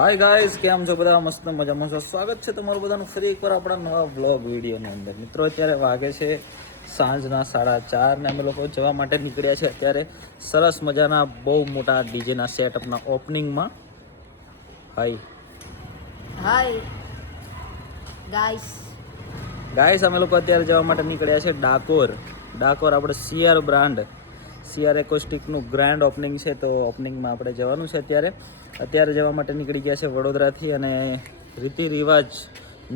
Hi guys, કેમ છો બધા? મસ્ત મજામાં છો. સ્વાગત છે તમારું બધાનું ફરી એકવાર આપણા નવા વ્લોગ વિડીયોની અંદર. મિત્રો, અત્યારે વાગે છે સાંજના 4:30 ને અમે લોકો જવા માટે નીકળ્યા છે અત્યારે સરસ મજાના બહુ મોટા ડીજેના સેટઅપના ઓપનિંગમાં. હાય ગાઈસ, અમે લોકો અત્યારે જવા માટે નીકળ્યા છે ડાકોર. આપણે સીઆર બ્રાન્ડ, સીઆર એકોસ્ટિકનું ગ્રાન્ડ ઓપનિંગ છે, તો ઓપનિંગમાં આપણે જવાનું છે. અત્યારે જવા માટે નીકળી ગયા છે વડોદરાથી, અને રીતિ રિવાજ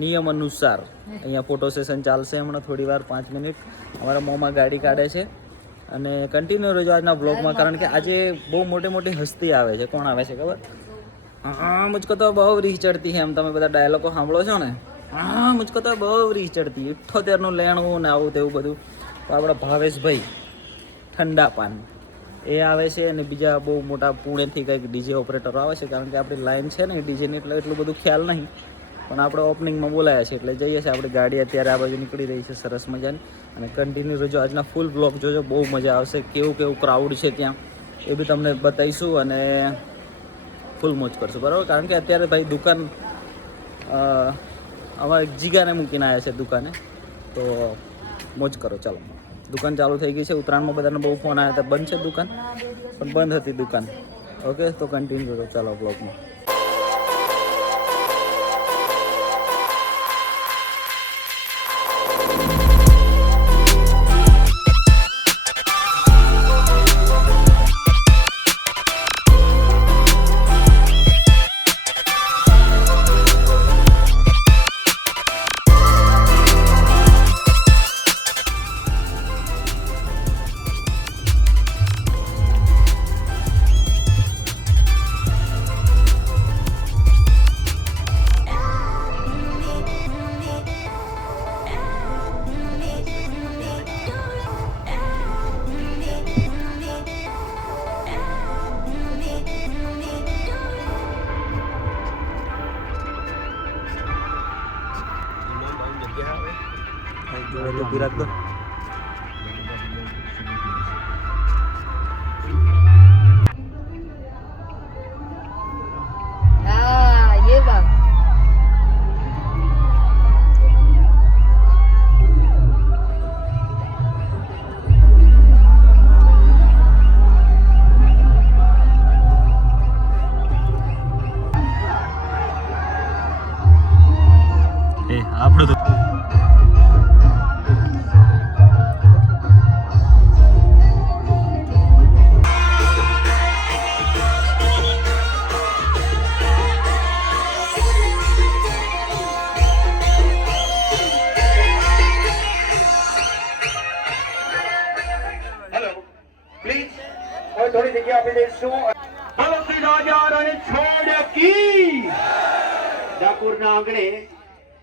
નિયમ અનુસાર અહીંયા ફોટો સેશન ચાલશે હમણાં થોડી વાર, 5 મિનિટ. અમારા મોંમાં ગાડી કાઢે છે અને કન્ટિન્યુ રહેજો આજના બ્લોગમાં, કારણ કે આજે બહુ મોટી મોટી હસ્તી આવે છે. કોણ આવે છે ખબર? હા, મુझको તો બહુ રીહ ચડતી છે, એમ તમે બધા ડાયલોગો સાંભળો છો ને. હા, મુझको તો બહુ રીહ ચડતી, 78નું લેણું ને આવું તેવું બધું. તો આપણા ભાવેશભાઈ ઠંડા પાન એ આવે છે, અને બીજા બહુ મોટા પુણેથી કંઈક ડીજે ઓપરેટરો આવે છે, કારણ કે આપણી લાઈન છે ને ડીજેની, એટલે એટલું બધું ખ્યાલ નહીં, પણ આપણે ઓપનિંગમાં બોલાયા છે એટલે જઈએ છીએ. આપણી ગાડી અત્યારે આ બાજુ નીકળી રહી છે સરસ મજાની, અને કન્ટિન્યુ રહેજો આજના ફૂલ બ્લોગ જોજો, બહુ મજા આવશે. કેવું ક્રાઉડ છે ત્યાં એ બી તમને બતાવીશું, અને ફૂલ મોજ કરશું, બરાબર? કારણ કે અત્યારે ભાઈ દુકાન અમારે જીગાને મૂકીને આવ્યા છે દુકાને, તો મોજ કરો. ચાલો, દુકાન ચાલુ થઈ ગઈ છે. ઉત્તરાયણમાં બધાને બહુ ફોન આવ્યા હતા બંધ છે દુકાન, પણ બંધ હતી દુકાન. ઓકે, તો કન્ટિન્યુ કરો ચાલો બ્લોગમાં. આપણે તો થોડી જગ્યા આપી દઈશું. બોલો શ્રી રાજા રણછોડ કી. ડાકોરના આંગણે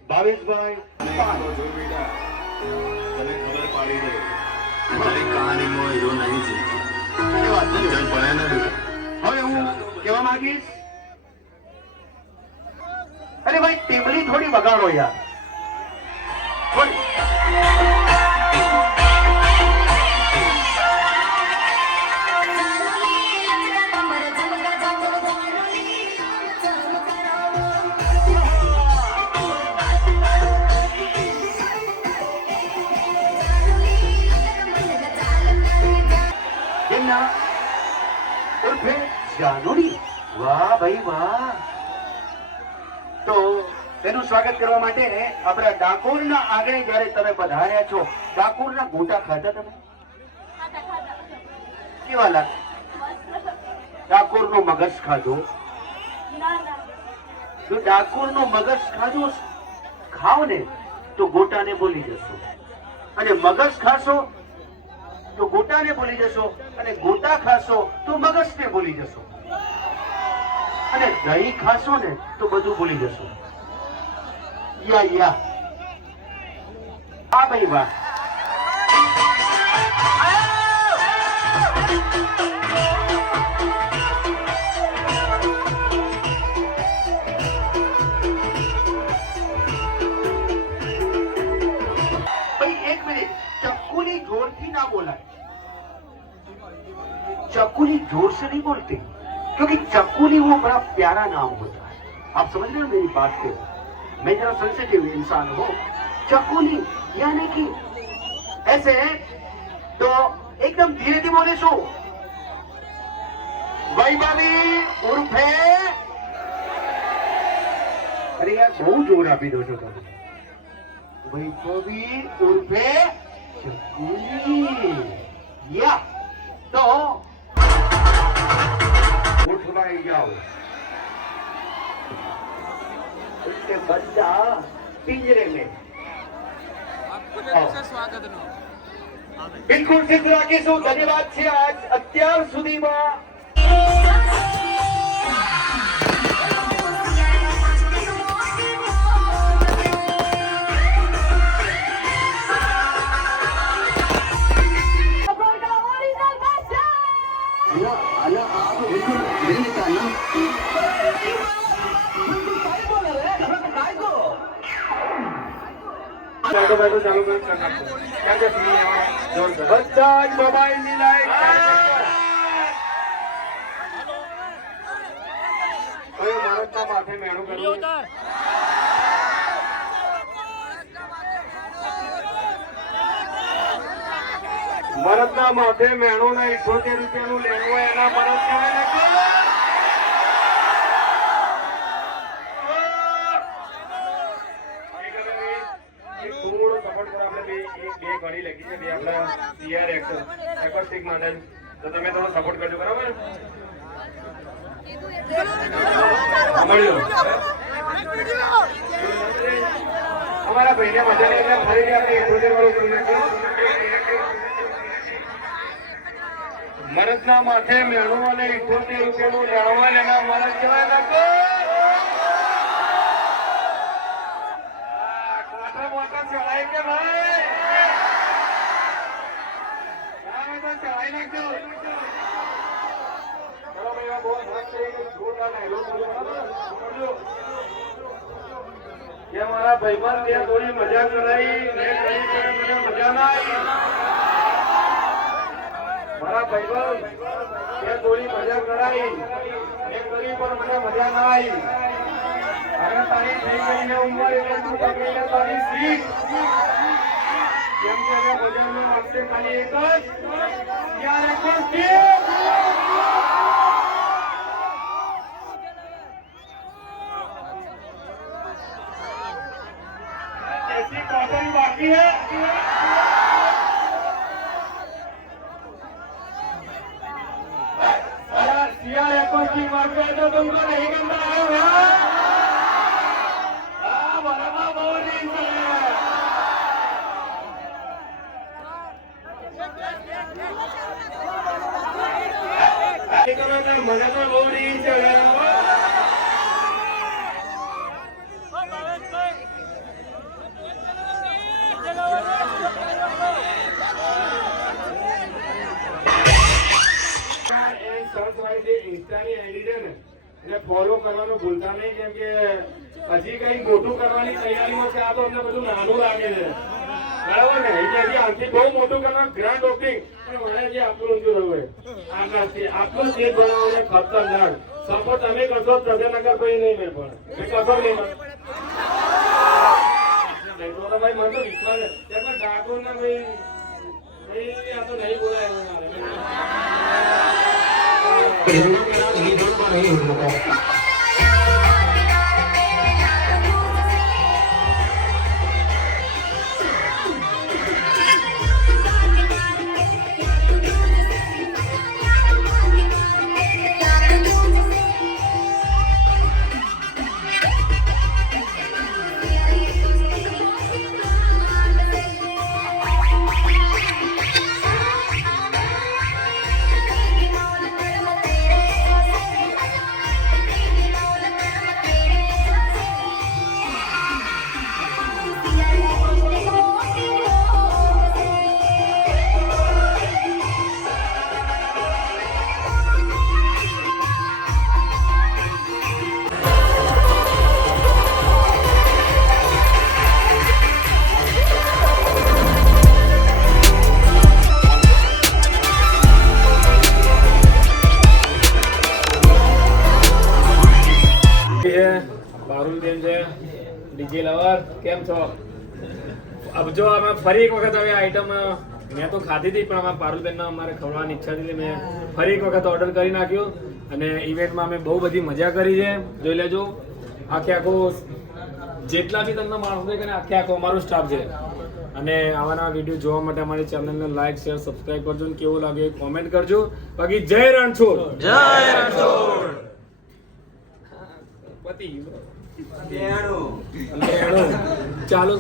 ભાવેશભાઈ તને ખબર પાડી દે, તારી કહાનીમાં હીરો નહીં છે. એ વાત તો જણ પડે ને. હવે હું કહેવા માંગીશ, અરે ભાઈ ટીમલી થોડી વગાડો યાર, થોડી. ઉર્ફે જાનુડી. વાહ ભાઈ વાહ. તો તેનું સ્વાગત કરવા માટે આપણા ડાકોરના આંગણે જયારે તમે પધાર્યા છો, ડાકોરના ગોટા ખાધા તમે? કેવા લાગે? ડાકોરનો મગજ ખાધો? જો ડાકોરનો મગજ ખાધો ખાવ ને તો ગોટાને ભૂલી જશો, અને મગજ ખાશો તો ગોટાને ભૂલી જશો, અને ગોટા ખાશો તો મગજને ભૂલી જશો, અને દહીં ખાશો ને તો બધું ભૂલી જશો. યા આ ભાઈ વાહ. ભાઈ એક મિનિટ, ચક્કુની જોરથી ના બોલાય. चकुली जोर से नहीं बोलते, क्योंकि चकुली वो बड़ा प्यारा नाम होता है. आप समझ रहे हो मेरी बात को? मैं जरा सेंसिटिव इंसान हूँ। चकुली यानी कि ऐसे है तो एकदम धीरे धीरे बोले सो वैभवी उर्फे, अरे यार बहुत जोर आपी दो છો તમે. વૈભવી ઉર્ફે ચકુલી. યા તો ઉઠવાઈ જાઓ. उसके बच्चा पिंजरे में. બિલકુલ સિદ્ધ રાખીશું. ધન્યવાદ છે આજ અત્યાર સુધીમાં બધા જ મોબાઈલ ની લાઈટ મરદના માથે મેણું કરવું. મરદના માથે મેણું ના 78 રૂપિયાનું લેવું હોય એના મરદ કહેવાય ને. ઘણી લખી છે બે આપણા સીઆર એકોસ્ટિક માટે, તો તમે થોડો સપોર્ટ કરજો. બરાબર? અમારા ભાઈને મજા નહીં એટલે ફરીથી આપણે 78 વાળું કરી નાખ્યું. મરદના માથે મેણું અને 78 રૂપિયાનું જાણવા એના મરદ કહેવાય નાખો. મોટા મોટા ચડાય કે ભાઈ ચડાઈ નાખજો. ચલો ભાઈ બહુ સરસ છે. જોરદાર હેલો બોલો. કે મારા ભાઈબંધ ત્યાં થોડી મજા કરાઈ, મેં કહી કે મને મજા ના આવી. મારા ભાઈબંધ ત્યાં થોડી મજા કરાઈ, મેં કરી પણ મને મજા ના આવી. હવે તારી થઈ ગઈ ને ઉંમર એટલે તું પકડીને તારી સીટ. કેમ કે હવે બજારમાં આપશે ખાલી એક જ યાર એકોસ્ટિક. ऐसी कॉटन बाकी है. सीआर एकोस्टिक मारते हैं तो तुमको नहीं गंदा है भाई. बराबर बहुत ही મને તો બહુ રીત ચડે. ઇન્સ્ટાની આઈડી છે ને એને ફોલો કરવાનું ભૂલતા નહીં, કેમ કે હજી કઈ મોટું કરવાની તૈયારીઓ છે. આ તો અમને બધું નાનું લાગે છે. બરાબર ને? એટલે હજી આથી બહુ મોટું કરવાનું ગ્રાન્ડ ઓપનિંગ, પણ મારે હજી આટલું ઊંચું રહ્યું હોય. આટલું સ્ટેજ બનાવવાનું ખતરનાક. સપોર્ટ તમે કરશો પ્રજાનગર ભાઈ નહીં, મેં પણ કશો નહીં. ભાઈ મને તો વિશ્વાસ છે. ત્યારબાદ ડાકોર ના ભાઈ આ તો નહીં બોલાય મારે. પારુલ બેન છે, ડીજે લવર કેમ છો? अब જો અમે ફરી એક વખત હવે આઈટમ મેં તો ખાધી હતી પણ અમારા પારુલબેનને અમારે ખવડાવવાની ઈચ્છા હતી એટલે મેં ફરી એક વખત ઓર્ડર કરી નાખ્યો અને ઇવેન્ટમાં અમે બહુ બધી મજા કરી છે. જોઈ લેજો આખે આખો જેટલા બી તમને માણસો છે ને આખે આખો અમારો સ્ટાફ છે. અને આવાના વિડીયો જોવા માટે અમારી ચેનલને લાઈક શેર સબસ્ક્રાઇબ કરજો અને કેવું લાગે કોમેન્ટ કરજો. બાકી જય રણછોડ, જય રણછોડ. પતિ ચાલો.